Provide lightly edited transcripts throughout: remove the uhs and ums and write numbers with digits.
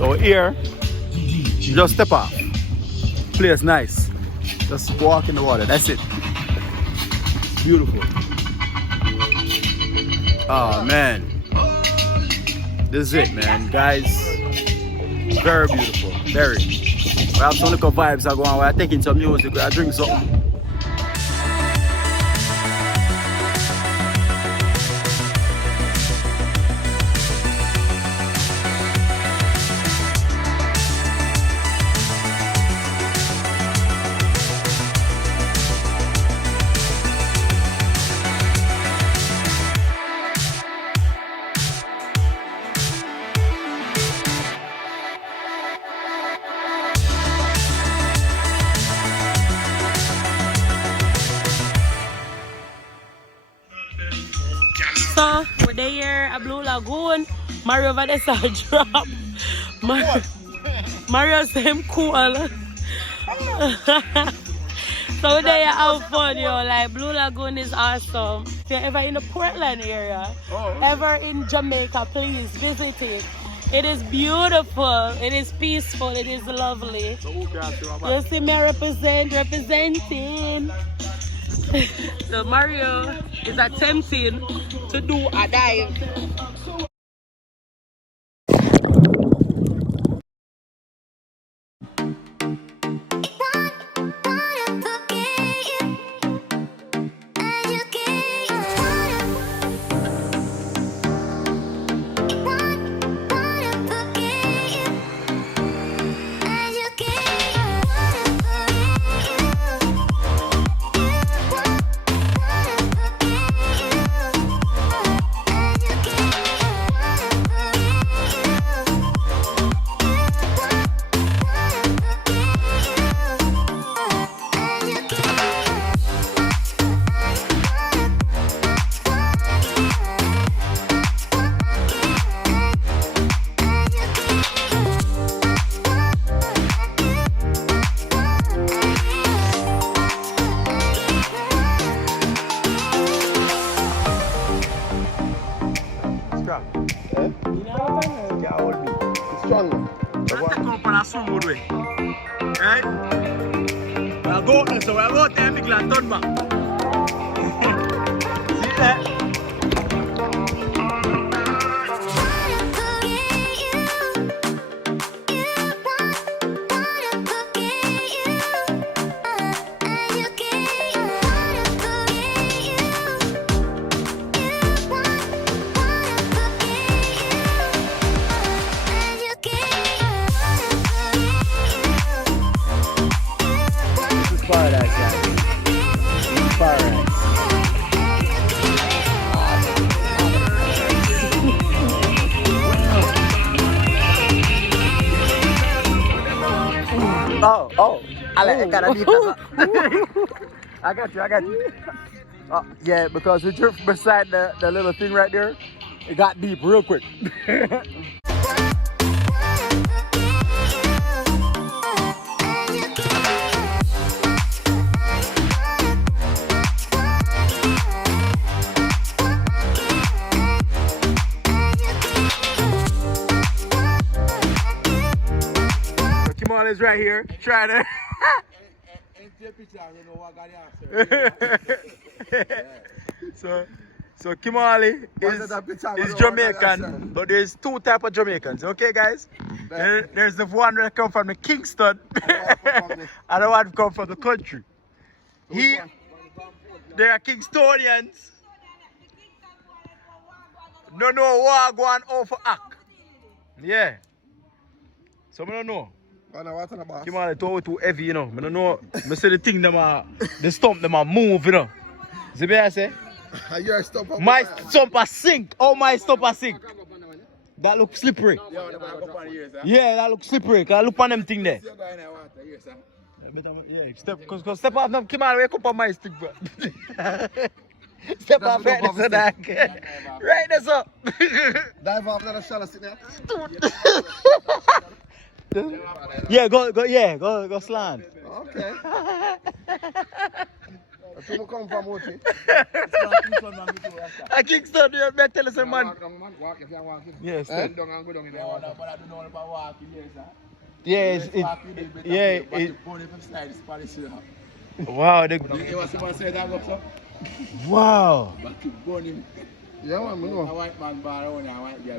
So here, just step off. Place nice. Just walk in the water. That's it. Beautiful. Oh man. This is it, man. Guys, very beautiful. Very. We have some little vibes are going. We're taking some music. We're drinking something. So we're there at Blue Lagoon. Mario over there saw a drop. Mario said him cool. So we're there have fun, yo. Like Blue Lagoon is awesome. If you're ever in the Portland area, ever in Jamaica, please visit it. It is beautiful, it is peaceful, it is lovely. You see me representing. So Mario is attempting to do a dive. Right? We'll go there, so we'll go there, big land, turn back. See that? I got deep. I got you. Yeah, because we drift beside the little thing right there. It got deep real quick. Kimal is right here trying to. So Kimali is Jamaican, but there's two types of Jamaicans, okay guys? There's the one that come from the Kingston and the one come from the country. They are Kingstonians. No what go on over act. Yeah. So I don't know. Kimali too heavy, you know. I don't know. I say the thing the stump them move, you know. See what I say? My stump a sink. Oh, my stump a sink. That looks slippery. Yeah, that looks slippery. Cause I look on them thing there. Yeah, step off them. Kimali, wake up on my stick, bro. Step off right there, so right there, so. Dive off, let us shall sit there. Yeah, go slant. Okay. That's where I come from, Ochi. I Kingston, you better tell us, man. Walk if you walk. Yes. Sit down and go down in there. Yes, wow, wow. Yeah, man, I know. white man bar on a white girl.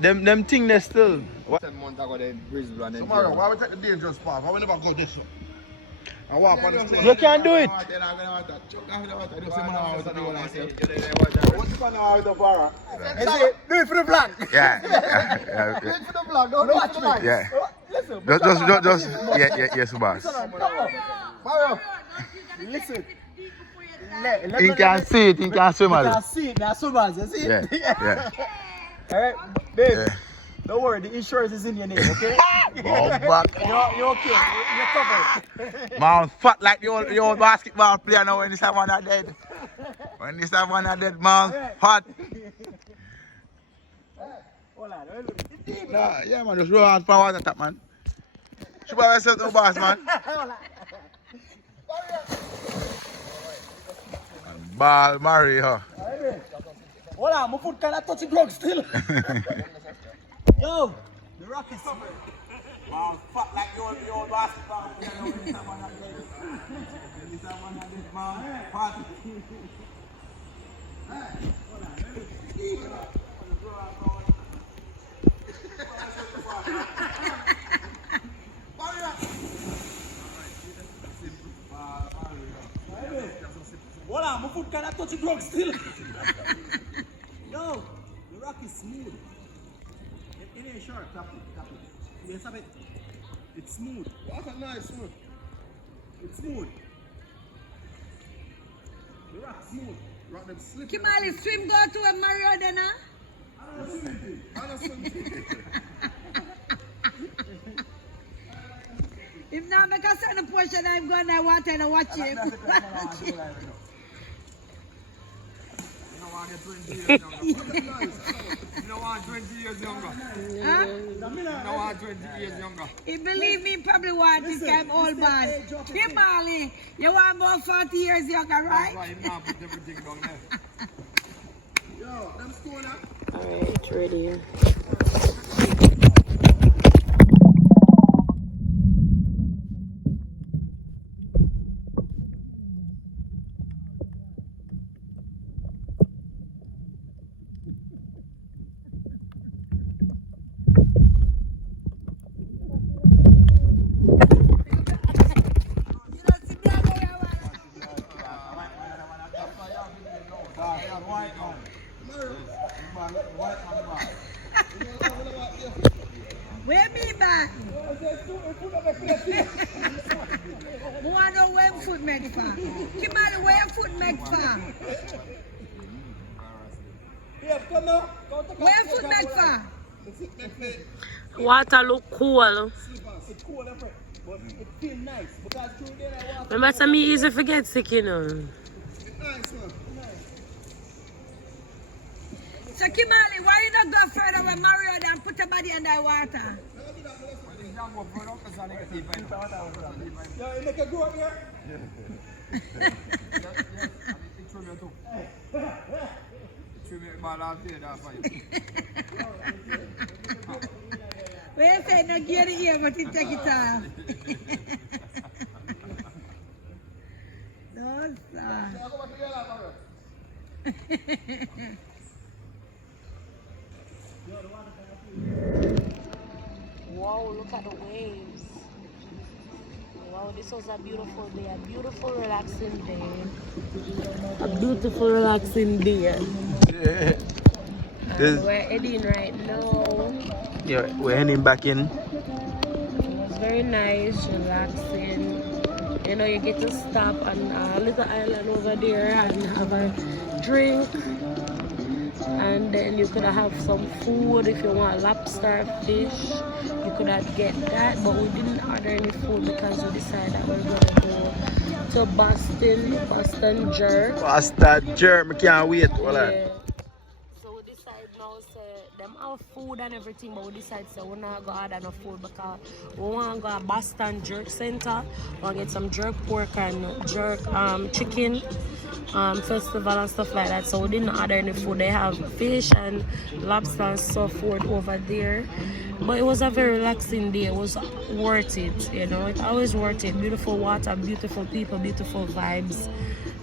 Them thing they still. 10 months ago, they Brisbane and tomorrow, why we take the dangerous path? Why we never go this way? And walk on the street. You can do it. What's the fun of the bar? Do it for the vlog. Yeah. Do it for the vlog, don't watch me. Yeah. Listen. Just, yes, boss. Mario. Listen. He can see it, he can swim You at can it. see it. That's so bad. You see it? Yeah. Alright, babe. Yeah. Don't worry, the insurance is in your name, okay? Oh, back. You're okay. You're covered. Man, fat like the old basketball player now when this one are dead. When this one are dead, man, hot. Hold on. Nah, yeah, man, just roll out for water tap, man. Should have yourself no boss, man. Ball, Mario. Hold on, my foot kind of touch the ground still. Yo, the rock is somewhere. Man, fat like the old basketball player now when this one are dead. When this one are dead, man, hot. Hold on, my foot cannot touch the ground still. Yo, the rock is smooth. It ain't sure, tap it. Yes, have it. It's smooth. What a nice smooth. It's smooth. The rock smooth. Rock them slip. Kimali, swim go to a Mario then, huh? If not make a certain portion, I'm going to water and watch him. You don't want 20 years younger. Huh? You don't want 20 years younger. He believe me, probably want this time old man. Kimali, you want about 40 years younger, That's right? why you now put everything down there. Yo, them stone up. Alright, ready. Where me back? Who want to know where food make for? Kimali, where food make for? Where food make for? Water look cool. It's cool, but it feels nice. Because through there, water. Remember, to me easy to get sick, you know. Nice, man. So Kimali, why you not go further with Mario than put your body under water? Yo, you make a go up here? Where you say no gear the ear, but you take it off. No, sir. Wow, look at the waves. Wow, this was a beautiful day. A beautiful, relaxing day. A beautiful, relaxing day. And we're heading right now. Yeah, we're heading back in. It was very nice, relaxing. You know, you get to stop on a little island over there and have a drink. And then you could have some food if you want lobster, fish. You could have get that, but we didn't order any food because we decided that we're going to go to Boston jerk. Bastard jerk, I can't wait. Yeah. So we decided now say them have food and everything, but we decided so we're not gonna add enough food because we want to go to Boston Jerk Center. We want to get some jerk pork and jerk chicken festival and stuff like that. So we didn't add any food. They have fish and lobster and so forth over there. But it was a very relaxing day. It was worth it, you know. It's always worth it. Beautiful water, beautiful people, beautiful vibes.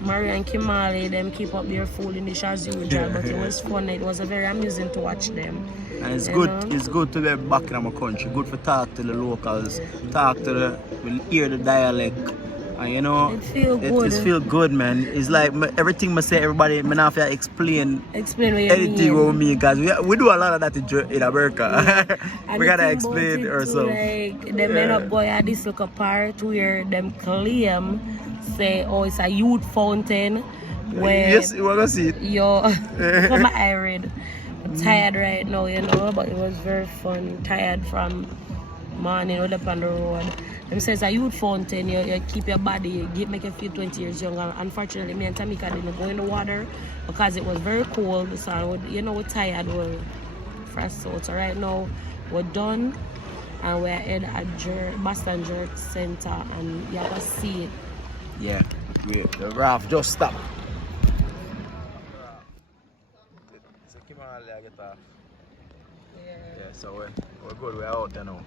Maria and Kimali, them keep up their food in the dish as usual, but it was fun. It was very amusing to watch them. And it's good. Know? It's good to be back in my country. Good for talk to the locals, talk to the, we'll hear the dialect. And you know, it feel good, man. It's like everything I say, everybody, I have to explain anything with me, because we do a lot of that in America. Yeah. We gotta explain ourselves. Like, them end up going at this little part where them claim, say, oh, it's a youth fountain. Where yes, you wanna see it? Yo, come on, I read. I'm tired right now, you know, but it was very fun. Tired from morning, all up on the road. Them says a youth fountain, you keep your body, make you feel 20 years younger. Unfortunately, me and Tamika didn't go in the water because it was very cold. So, you know, we're tired, we're fresh out. So right now, we're done and we're at Boston Jerk Center and you have to see it. Yeah, wait, the raft just stopped. Yeah, so we're good, we're out there now.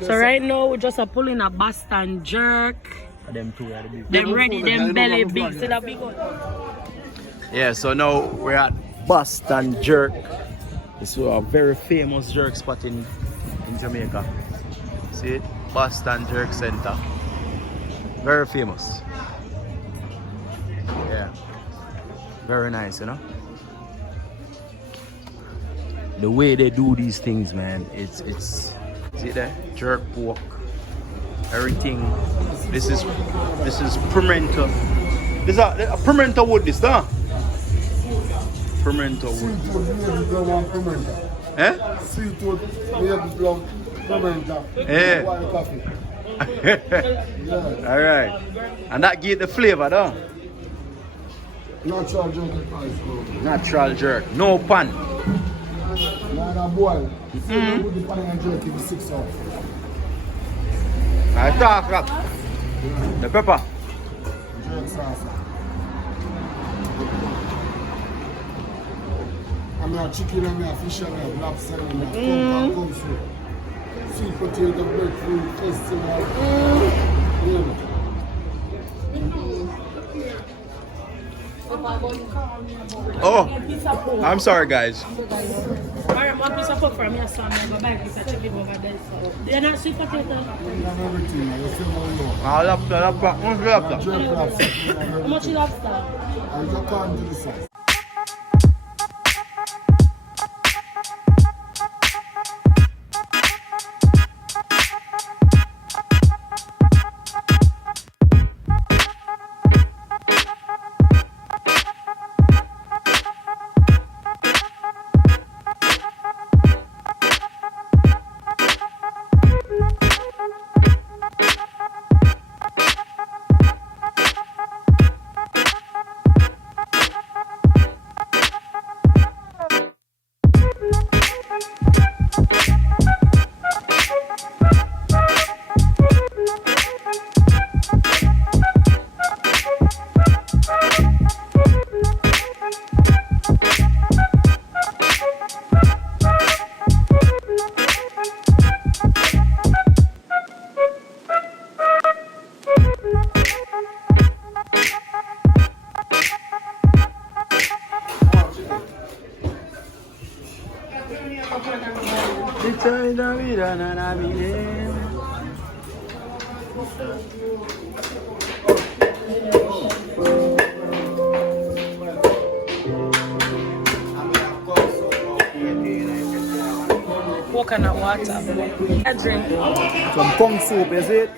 So right now we're just pulling a Boston Jerk. Them two are the big. Them ready, them belly big. See that big one? Yeah, so now we're at Boston Jerk. It's a very famous jerk spot in Jamaica. See it? Boston Jerk Center. Very famous. Yeah. Very nice, you know? The way they do these things, man, it's see there? Jerk pork, everything. This is pimento. This is a pimento wood, this, huh? Pimento wood. Eh? Seafood, we have pimento. Yeah. Alright. And that gives the flavor, though? Natural jerk. Natural jerk. No pan. Not a boil. Put the pan and jerk in 6 hours. I talk up. The pepper. Jerk sauce. I mean, chicken and a fish and a lobster and a come soup. Sweet potato, breadfruit, festival. Oh, I'm sorry, guys. Alright, one piece of pork from your son, I'm going to buy a piece of chicken over there. So. They're not sweet potato? I'll have to. How much is lobster? I just can't do the size. Coconut water. A drink. Some kung soup, is it?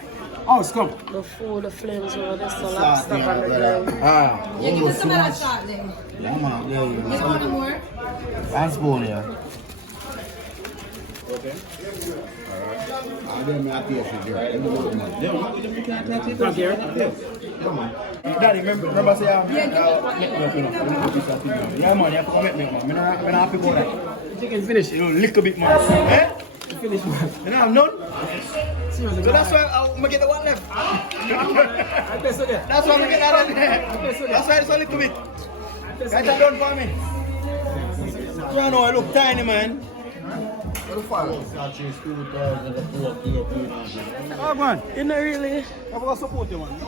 Oh, it's come. The food, the flames, all this lobster on the ground. Ah. You give us some of that shot then. Yeah, man. Yeah. You want more? That's good, yeah. Okay. Alright. Daddy, remember say yeah man, you have to come make me man. I'm not happy about that. Chicken finish, you know, little bit man. Eh? Finish man. You know I'm none? So that's why I'm get the one left. That's why I'm get that one left. That's why it's only little bit. That's done for me. You know I look tiny man. Oh man, You know, really? I'm gonna support you man.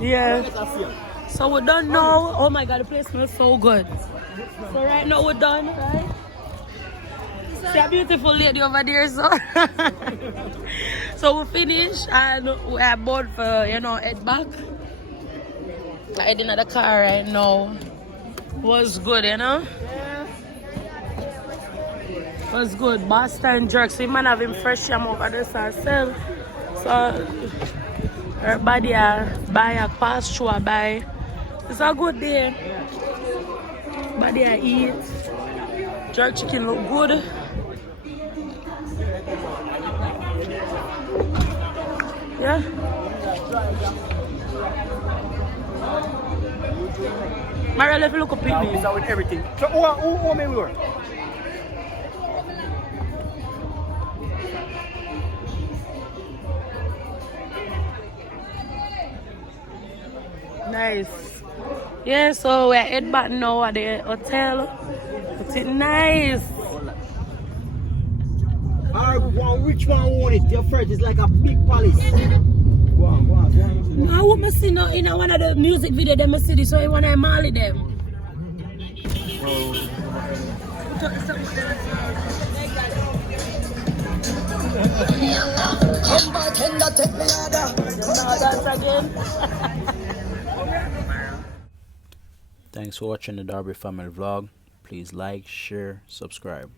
Yeah. So we're done now. Oh my god, the place smells so good. So right now we're done, right? See a beautiful lady over there, so. So we finish and we are bored for, you know, head back. I'm heading in the car right now. Was good, you know? Was good. Boston jerk. So, man have him fresh jam over this ourselves. So, everybody buy a pass through a buy. It's a good day. Everybody eat. Jerk chicken look good. Yeah. Mario, let's look up at me. It's out with everything. So, who may we work? Nice. Yeah, so we're head back now at the hotel. It's nice. Which one want it? Your first is like a big palace. Go on. I want to see no, in one of the music videos, them see this, so I want to molly them. Thanks for watching the Darby Family Vlog. Please like, share, subscribe.